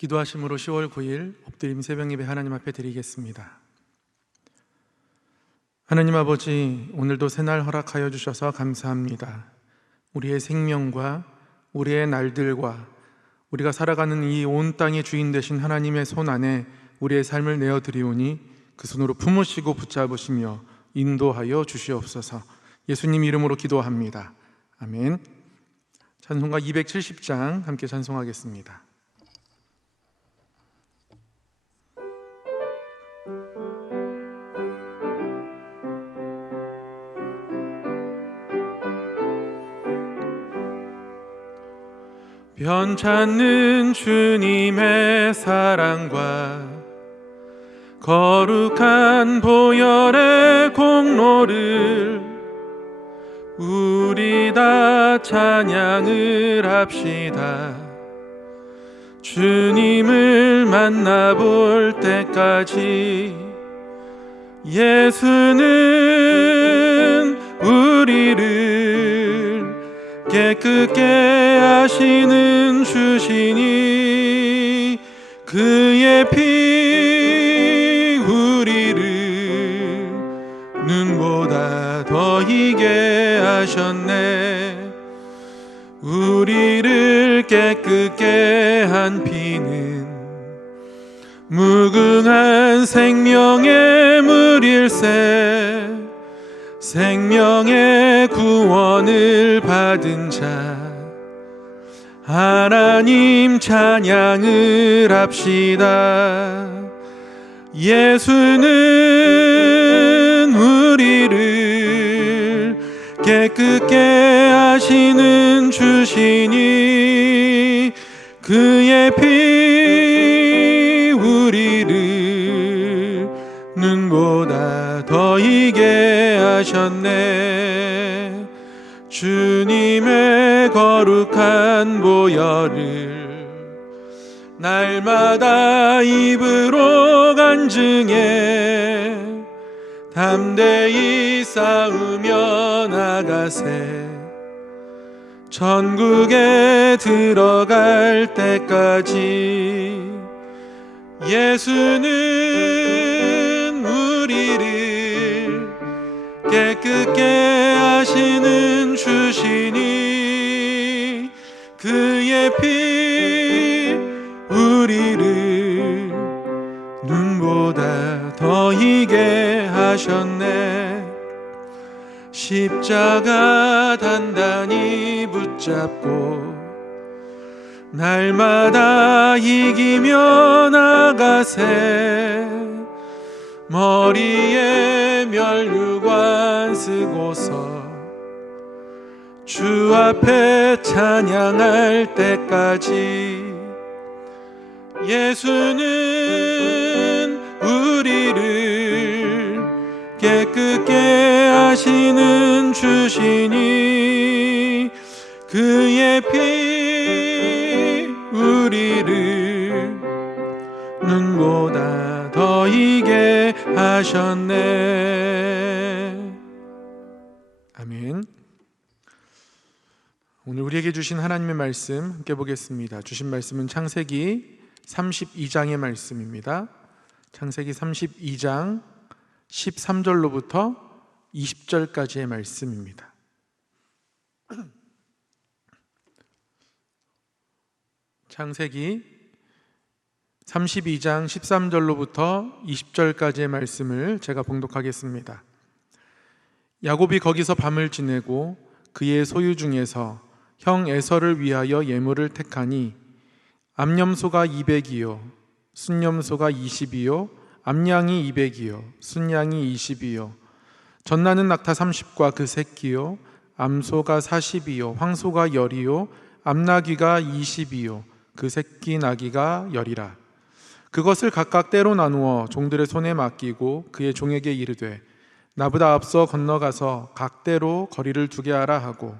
기도하심으로 10월 9일 엎드림 새벽예배 하나님 앞에 드리겠습니다. 하나님 아버지, 오늘도 새날 허락하여 주셔서 감사합니다. 우리의 생명과 우리의 날들과 우리가 살아가는 이 온 땅의 주인 되신 하나님의 손 안에 우리의 삶을 내어드리오니 그 손으로 품으시고 붙잡으시며 인도하여 주시옵소서. 예수님 이름으로 기도합니다. 아멘. 찬송가 270장 함께 찬송하겠습니다. 변찮는 주님의 사랑과 거룩한 보혈의 공로를 우리 다 찬양을 합시다. 주님을 만나볼 때까지 예수는 우리를 깨끗게 하시는 주시니 그의 피 우리를 눈보다 더 희게 하셨네. 우리를 깨끗게 한 피는 무궁한 생명의 물일세. 생명의 구원을 받은 자 하나님 찬양을 합시다. 예수는 우리를 깨끗게 하시는 주시니 그의 피 우리를 눈보다 더 희게 하셨네. 주님의 거룩한 보혈을 날마다 입으로 간증해 담대히 싸우며 나가세. 천국에 들어갈 때까지 예수는 우리를 깨끗게 하시는 주시니 그의 피 우리를 눈보다 더 희게 하셨네. 십자가 단단히 붙잡고 날마다 이기며 나가세. 머리에 면류관 쓰고서 주 앞에 찬양할 때까지 예수는 우리를 깨끗게 하시는 주시니 그의 피 우리를 눈보다 더 희게 하셨네. 아멘. 오늘 우리에게 주신 하나님의 말씀 함께 보겠습니다. 주신 말씀은 창세기 32장의 말씀입니다. 창세기 32장 13절로부터 20절까지의 말씀입니다. 창세기 32장 13절로부터 20절까지의 말씀을 제가 봉독하겠습니다. 야곱이 거기서 밤을 지내고 그의 소유 중에서 형 에서를 위하여 예물을 택하니 암염소가 200이요 순염소가 20이요 암양이 200이요 순양이 20이요 젖나는 낙타 30과 그 새끼요 암소가 40이요 황소가 10이요 암나귀가 20이요 그 새끼 나귀가 10이라. 그것을 각각 때로 나누어 종들의 손에 맡기고 그의 종에게 이르되 나보다 앞서 건너가서 각 때로 거리를 두게 하라 하고,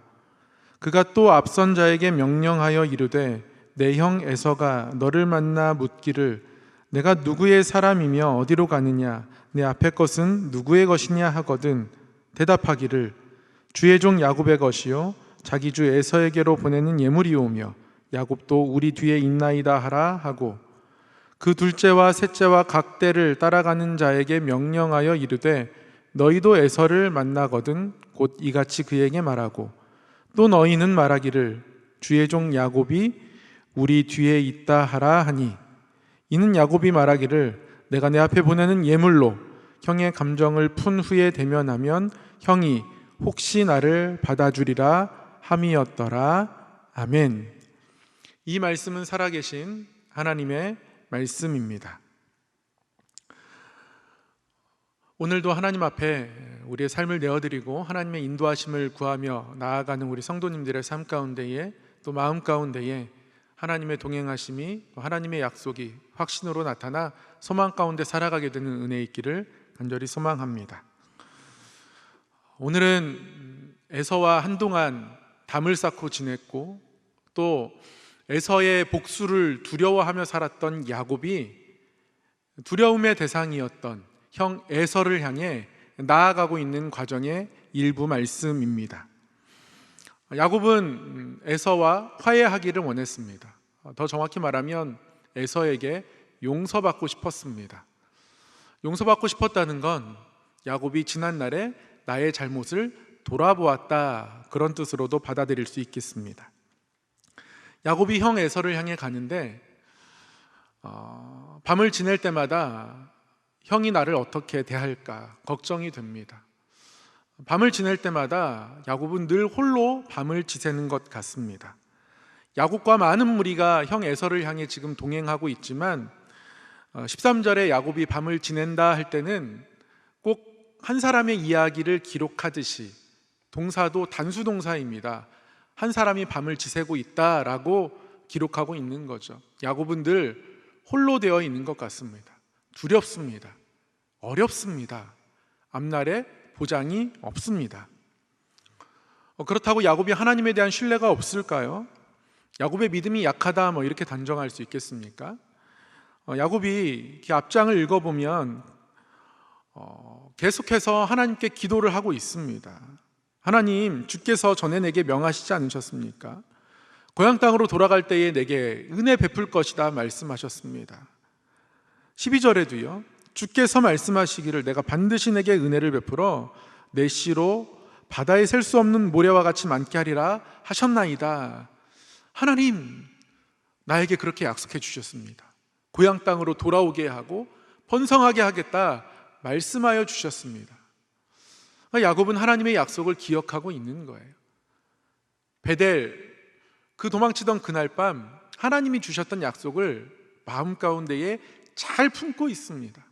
그가 또 앞선 자에게 명령하여 이르되 내 형 에서가 너를 만나 묻기를 내가 누구의 사람이며 어디로 가느냐 내 앞의 것은 누구의 것이냐 하거든 대답하기를 주의 종 야곱의 것이요 자기 주 에서에게로 보내는 예물이오며 야곱도 우리 뒤에 있나이다 하라 하고, 그 둘째와 셋째와 각 떼를 따라가는 자에게 명령하여 이르되 너희도 에서를 만나거든 곧 이같이 그에게 말하고 또 너희는 말하기를 주의 종 야곱이 우리 뒤에 있다 하라 하니 이는 야곱이 말하기를 내가 내 앞에 보내는 예물로 형의 감정을 푼 후에 대면하면 형이 혹시 나를 받아주리라 함이었더라. 아멘. 이 말씀은 살아계신 하나님의 말씀입니다. 오늘도 하나님 앞에 우리의 삶을 내어드리고 하나님의 인도하심을 구하며 나아가는 우리 성도님들의 삶 가운데에 또 마음 가운데에 하나님의 동행하심이 하나님의 약속이 확신으로 나타나 소망 가운데 살아가게 되는 은혜 있기를 간절히 소망합니다. 오늘은 에서와 한동안 담을 쌓고 지냈고 또 에서의 복수를 두려워하며 살았던 야곱이 두려움의 대상이었던 형 에서를 향해 나아가고 있는 과정의 일부 말씀입니다. 야곱은 에서와 화해하기를 원했습니다. 더 정확히 말하면 에서에게 용서받고 싶었습니다. 용서받고 싶었다는 건 야곱이 지난날에 나의 잘못을 돌아보았다, 그런 뜻으로도 받아들일 수 있겠습니다. 야곱이 형 에서를 향해 가는데 밤을 지낼 때마다 형이 나를 어떻게 대할까 걱정이 됩니다. 밤을 지낼 때마다 야곱은 늘 홀로 밤을 지새는 것 같습니다. 야곱과 많은 무리가 형 에서를 향해 지금 동행하고 있지만 13절에 야곱이 밤을 지낸다 할 때는 꼭 한 사람의 이야기를 기록하듯이, 동사도 단수 동사입니다. 한 사람이 밤을 지새고 있다라고 기록하고 있는 거죠. 야곱은 늘 홀로 되어 있는 것 같습니다. 두렵습니다. 어렵습니다. 앞날에 보장이 없습니다. 그렇다고 야곱이 하나님에 대한 신뢰가 없을까요? 야곱의 믿음이 약하다 이렇게 단정할 수 있겠습니까? 야곱이 앞장을 읽어보면 계속해서 하나님께 기도를 하고 있습니다. 하나님, 주께서 전에 내게 명하시지 않으셨습니까? 고향 땅으로 돌아갈 때에 내게 은혜 베풀 것이다 말씀하셨습니다. 12절에도요, 주께서 말씀하시기를 내가 반드시 내게 은혜를 베풀어 내 씨로 바다에 셀 수 없는 모래와 같이 많게 하리라 하셨나이다. 하나님, 나에게 그렇게 약속해 주셨습니다. 고향 땅으로 돌아오게 하고 번성하게 하겠다 말씀하여 주셨습니다. 야곱은 하나님의 약속을 기억하고 있는 거예요. 베델, 그 도망치던 그날 밤 하나님이 주셨던 약속을 마음 가운데에 잘 품고 있습니다.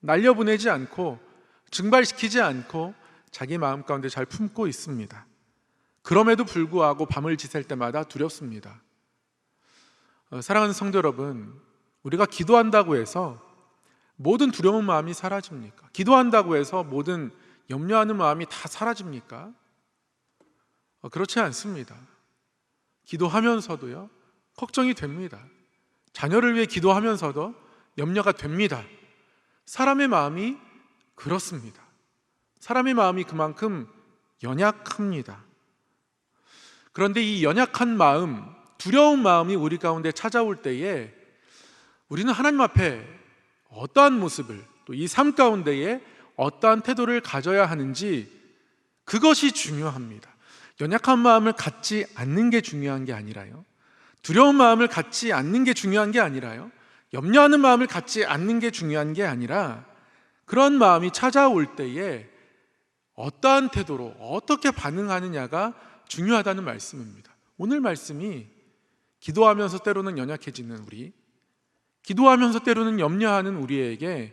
날려보내지 않고 증발시키지 않고 자기 마음 가운데 잘 품고 있습니다. 그럼에도 불구하고 밤을 지샐 때마다 두렵습니다. 사랑하는 성도 여러분, 우리가 기도한다고 해서 모든 두려운 마음이 사라집니까? 기도한다고 해서 모든 염려하는 마음이 다 사라집니까? 그렇지 않습니다. 기도하면서도요, 걱정이 됩니다. 자녀를 위해 기도하면서도 염려가 됩니다. 사람의 마음이 그렇습니다. 사람의 마음이 그만큼 연약합니다. 그런데 이 연약한 마음, 두려운 마음이 우리 가운데 찾아올 때에 우리는 하나님 앞에 어떠한 모습을, 또 이 삶 가운데에 어떠한 태도를 가져야 하는지, 그것이 중요합니다. 연약한 마음을 갖지 않는 게 중요한 게 아니라요, 두려운 마음을 갖지 않는 게 중요한 게 아니라요, 염려하는 마음을 갖지 않는 게 중요한 게 아니라 그런 마음이 찾아올 때에 어떠한 태도로 어떻게 반응하느냐가 중요하다는 말씀입니다. 오늘 말씀이 기도하면서 때로는 연약해지는 우리, 기도하면서 때로는 염려하는 우리에게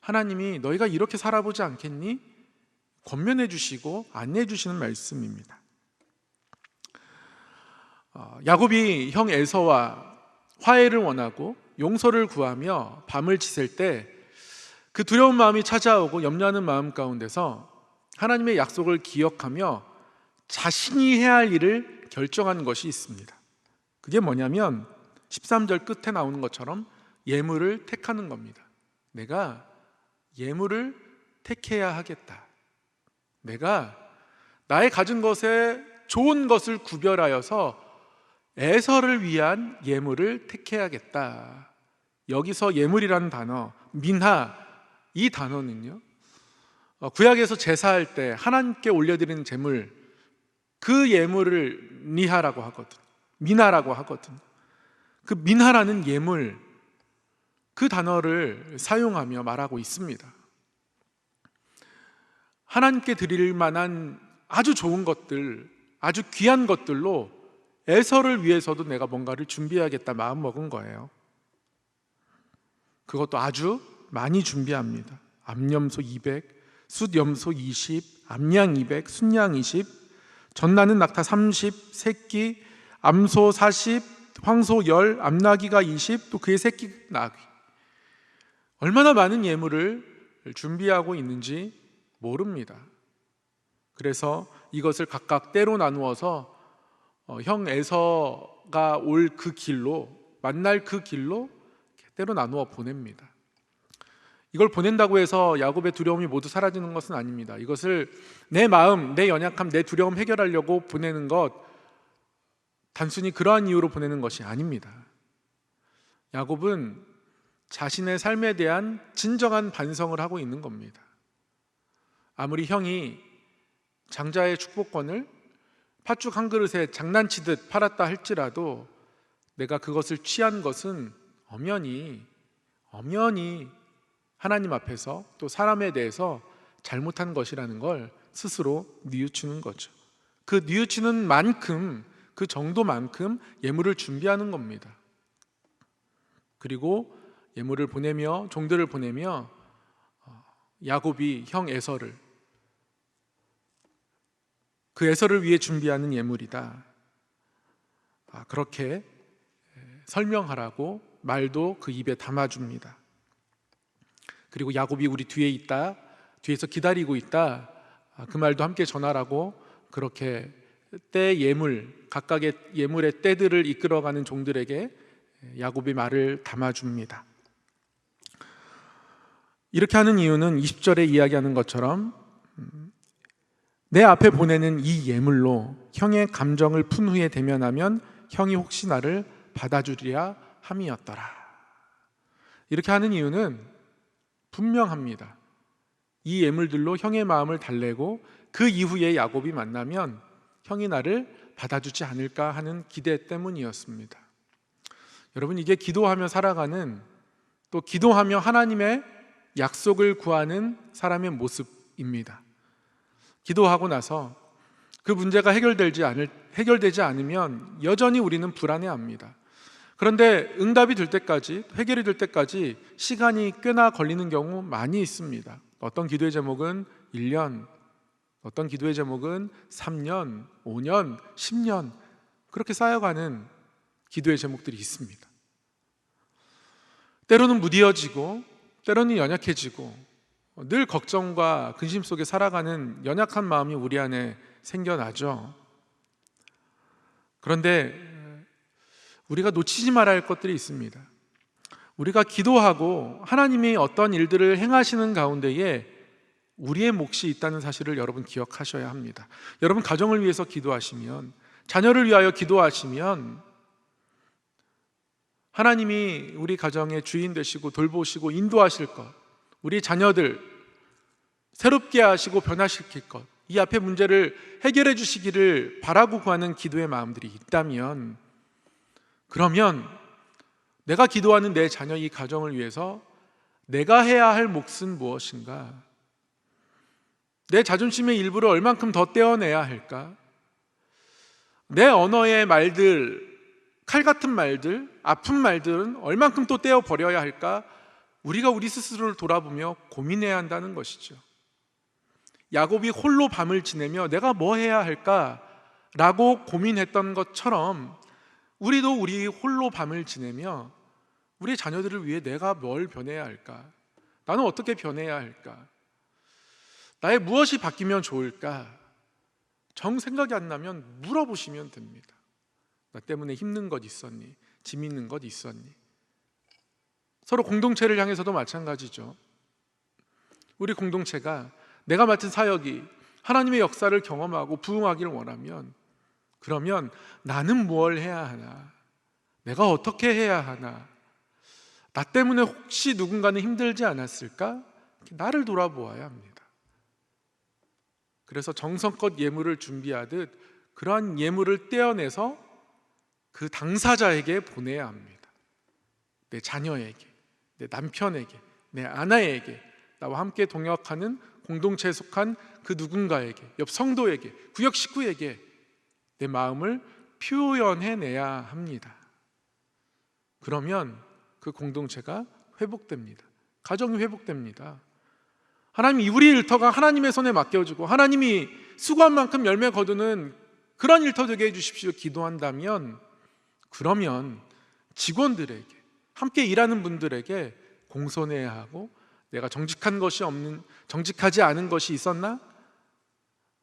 하나님이 너희가 이렇게 살아보지 않겠니? 권면해 주시고 안내해 주시는 말씀입니다. 야곱이 형 에서와 화해를 원하고 용서를 구하며 밤을 지샐 때 그 두려운 마음이 찾아오고 염려하는 마음 가운데서 하나님의 약속을 기억하며 자신이 해야 할 일을 결정한 것이 있습니다. 그게 뭐냐면 13절 끝에 나오는 것처럼 예물을 택하는 겁니다. 내가 예물을 택해야 하겠다. 내가 나의 가진 것에 좋은 것을 구별하여서 에서를 위한 예물을 택해야겠다. 여기서 예물이라는 단어, 민하, 이 단어는요, 구약에서 제사할 때 하나님께 올려드리는 제물, 그 예물을 니하라고 하거든, 민하라고 하거든. 그 민하라는 예물, 그 단어를 사용하며 말하고 있습니다. 하나님께 드릴 만한 아주 좋은 것들, 아주 귀한 것들로 에서를 위해서도 내가 뭔가를 준비해야겠다 마음 먹은 거예요. 그것도 아주 많이 준비합니다. 암염소 200, 숫염소 20, 암양 200, 순양 20, 전나는 낙타 30, 새끼, 암소 40, 황소 10, 암나귀가 20, 또 그의 새끼 나귀. 얼마나 많은 예물을 준비하고 있는지 모릅니다. 그래서 이것을 각각 때로 나누어서 형 에서가 올 그 길로, 만날 그 길로 때로 나누어 보냅니다. 이걸 보낸다고 해서 야곱의 두려움이 모두 사라지는 것은 아닙니다. 이것을 내 마음, 내 연약함, 내 두려움 해결하려고 보내는 것, 단순히 그러한 이유로 보내는 것이 아닙니다. 야곱은 자신의 삶에 대한 진정한 반성을 하고 있는 겁니다. 아무리 형이 장자의 축복권을 팥죽 한 그릇에 장난치듯 팔았다 할지라도 내가 그것을 취한 것은 엄연히 하나님 앞에서 또 사람에 대해서 잘못한 것이라는 걸 스스로 뉘우치는 거죠. 그 뉘우치는 만큼, 그 정도만큼 예물을 준비하는 겁니다. 그리고 예물을 보내며, 종들을 보내며 야곱이 형 에서를, 그 에서를 위해 준비하는 예물이다, 그렇게 설명하라고 말도 그 입에 담아줍니다. 그리고 야곱이 우리 뒤에 있다, 뒤에서 기다리고 있다, 그 말도 함께 전하라고 그렇게 때 예물, 각각의 예물의 때들을 이끌어가는 종들에게 야곱이 말을 담아줍니다. 이렇게 하는 이유는 20절에 이야기하는 것처럼 내 앞에 보내는 이 예물로 형의 감정을 푼 후에 대면하면 형이 혹시 나를 받아주리라 함이었더라. 이렇게 하는 이유는 분명합니다. 이 예물들로 형의 마음을 달래고 그 이후에 야곱이 만나면 형이 나를 받아주지 않을까 하는 기대 때문이었습니다. 여러분, 이게 기도하며 살아가는, 또 기도하며 하나님의 약속을 구하는 사람의 모습입니다. 기도하고 나서 그 문제가 해결되지 않으면 여전히 우리는 불안해합니다. 그런데 응답이 될 때까지, 해결이 될 때까지 시간이 꽤나 걸리는 경우 많이 있습니다. 어떤 기도의 제목은 1년, 어떤 기도의 제목은 3년, 5년, 10년, 그렇게 쌓여가는 기도의 제목들이 있습니다. 때로는 무디어지고, 때로는 연약해지고, 늘 걱정과 근심 속에 살아가는 연약한 마음이 우리 안에 생겨나죠. 그런데 우리가 놓치지 말아야 할 것들이 있습니다. 우리가 기도하고 하나님이 어떤 일들을 행하시는 가운데에 우리의 몫이 있다는 사실을 여러분 기억하셔야 합니다. 여러분 가정을 위해서 기도하시면, 자녀를 위하여 기도하시면 하나님이 우리 가정의 주인 되시고 돌보시고 인도하실 것, 우리 자녀들 새롭게 하시고 변화시킬 것, 이 앞에 문제를 해결해 주시기를 바라고 구하는 기도의 마음들이 있다면, 그러면 내가 기도하는 내 자녀, 이 가정을 위해서 내가 해야 할 몫은 무엇인가? 내 자존심의 일부를 얼만큼 더 떼어내야 할까? 내 언어의 말들, 칼 같은 말들, 아픈 말들은 얼만큼 또 떼어버려야 할까? 우리가 우리 스스로를 돌아보며 고민해야 한다는 것이죠. 야곱이 홀로 밤을 지내며 내가 뭐 해야 할까? 라고 고민했던 것처럼 우리도 우리 홀로 밤을 지내며 우리 자녀들을 위해 내가 뭘 변해야 할까? 나는 어떻게 변해야 할까? 나의 무엇이 바뀌면 좋을까? 정 생각이 안 나면 물어보시면 됩니다. 나 때문에 힘든 것 있었니? 짐 있는 것 있었니? 서로 공동체를 향해서도 마찬가지죠. 우리 공동체가 내가 맡은 사역이 하나님의 역사를 경험하고 부응하기를 원하면, 그러면 나는 뭘 해야 하나? 내가 어떻게 해야 하나? 나 때문에 혹시 누군가는 힘들지 않았을까? 나를 돌아보아야 합니다. 그래서 정성껏 예물을 준비하듯 그러한 예물을 떼어내서 그 당사자에게 보내야 합니다. 내 자녀에게, 내 남편에게, 내 아내에게, 나와 함께 동역하는 공동체에 속한 그 누군가에게, 옆 성도에게, 구역 식구에게 내 마음을 표현해내야 합니다. 그러면 그 공동체가 회복됩니다. 가정이 회복됩니다. 하나님이 우리 일터가 하나님의 손에 맡겨주고 하나님이 수고한 만큼 열매 거두는 그런 일터 되게 해주십시오 기도한다면, 그러면 직원들에게, 함께 일하는 분들에게 공손해야 하고, 내가 정직하지 않은 것이 있었나?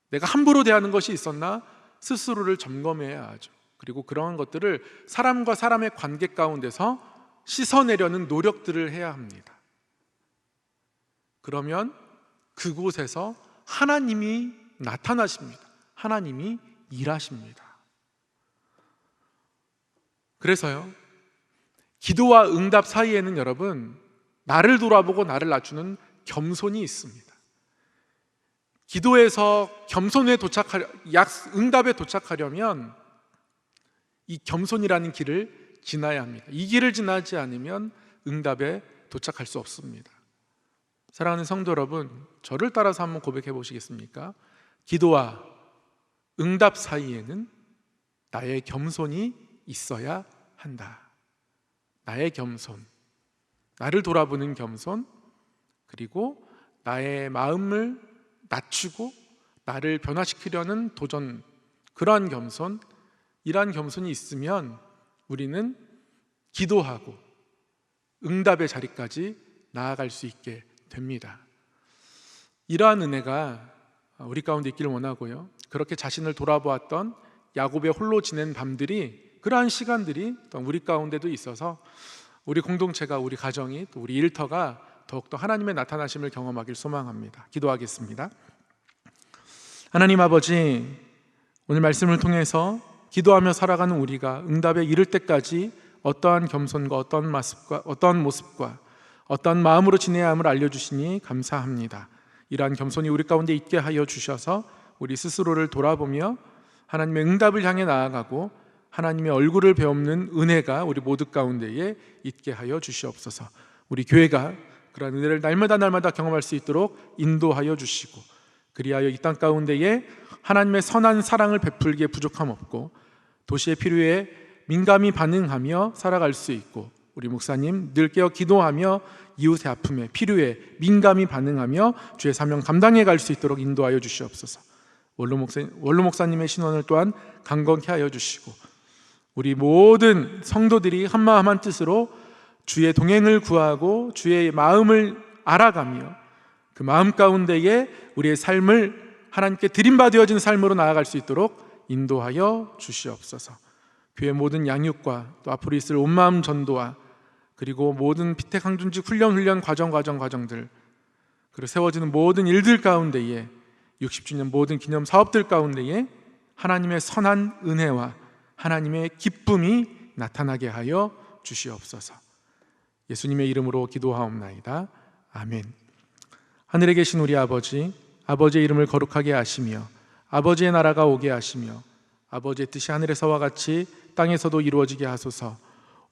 내가 함부로 대하는 것이 있었나? 스스로를 점검해야 하죠. 그리고 그러한 것들을 사람과 사람의 관계 가운데서 씻어내려는 노력들을 해야 합니다. 그러면 그곳에서 하나님이 나타나십니다. 하나님이 일하십니다. 그래서요, 기도와 응답 사이에는 여러분, 나를 돌아보고 나를 낮추는 겸손이 있습니다. 기도에서 응답에 도착하려면 이 겸손이라는 길을 지나야 합니다. 이 길을 지나지 않으면 응답에 도착할 수 없습니다. 사랑하는 성도 여러분, 저를 따라서 한번 고백해 보시겠습니까? 기도와 응답 사이에는 나의 겸손이 있어야 한다. 나의 겸손, 나를 돌아보는 겸손, 그리고 나의 마음을 낮추고 나를 변화시키려는 도전, 그러한 겸손, 이러한 겸손이 있으면 우리는 기도하고 응답의 자리까지 나아갈 수 있게 됩니다. 이러한 은혜가 우리 가운데 있기를 원하고요, 그렇게 자신을 돌아보았던 야곱의 홀로 지낸 밤들이, 그러한 시간들이 또 우리 가운데도 있어서 우리 공동체가, 우리 가정이, 또 우리 일터가 더욱더 하나님의 나타나심을 경험하길 소망합니다. 기도하겠습니다. 하나님 아버지, 오늘 말씀을 통해서 기도하며 살아가는 우리가 응답에 이를 때까지 어떠한 겸손과 어떠한 모습과 어떠한 마음으로 지내야 함을 알려주시니 감사합니다. 이러한 겸손이 우리 가운데 있게 하여 주셔서 우리 스스로를 돌아보며 하나님의 응답을 향해 나아가고 하나님의 얼굴을 배우는 은혜가 우리 모두 가운데에 있게 하여 주시옵소서. 우리 교회가 그러한 은혜를 날마다 경험할 수 있도록 인도하여 주시고, 그리하여 이 땅 가운데에 하나님의 선한 사랑을 베풀기에 부족함 없고 도시의 필요에 민감히 반응하며 살아갈 수 있고, 우리 목사님 늘 깨어 기도하며 이웃의 아픔에 필요에 민감히 반응하며 주의 사명 감당해 갈 수 있도록 인도하여 주시옵소서. 원로 목사님의 신원을 또한 강건케 하여 주시고, 우리 모든 성도들이 한마음 한뜻으로 주의 동행을 구하고 주의 마음을 알아가며 그 마음 가운데에 우리의 삶을 하나님께 드림받아진 삶으로 나아갈 수 있도록 인도하여 주시옵소서. 교회 모든 양육과 또 앞으로 있을 온마음 전도와 그리고 모든 피택 항준직 훈련 과정들, 그리고 세워지는 모든 일들 가운데에 60주년 모든 기념 사업들 가운데에 하나님의 선한 은혜와 하나님의 기쁨이 나타나게 하여 주시옵소서. 예수님의 이름으로 기도하옵나이다. 아멘. 하늘에 계신 우리 아버지, 아버지의 이름을 거룩하게 하시며 아버지의 나라가 오게 하시며 아버지의 뜻이 하늘에서와 같이 땅에서도 이루어지게 하소서.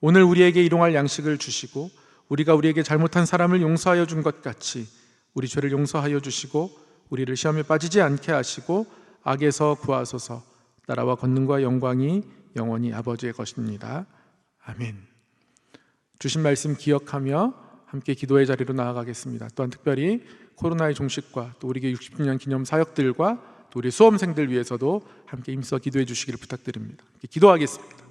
오늘 우리에게 일용할 양식을 주시고 우리가 우리에게 잘못한 사람을 용서하여 준 것 같이 우리 죄를 용서하여 주시고 우리를 시험에 빠지지 않게 하시고 악에서 구하소서. 나라와 권능과 영광이 영원히 아버지의 것입니다. 아멘. 주신 말씀 기억하며 함께 기도의 자리로 나아가겠습니다. 또한 특별히 코로나의 종식과 또 우리 교회 60주년 기념 사역들과 또 우리 수험생들 위해서도 함께 힘써 기도해 주시기를 부탁드립니다. 기도하겠습니다.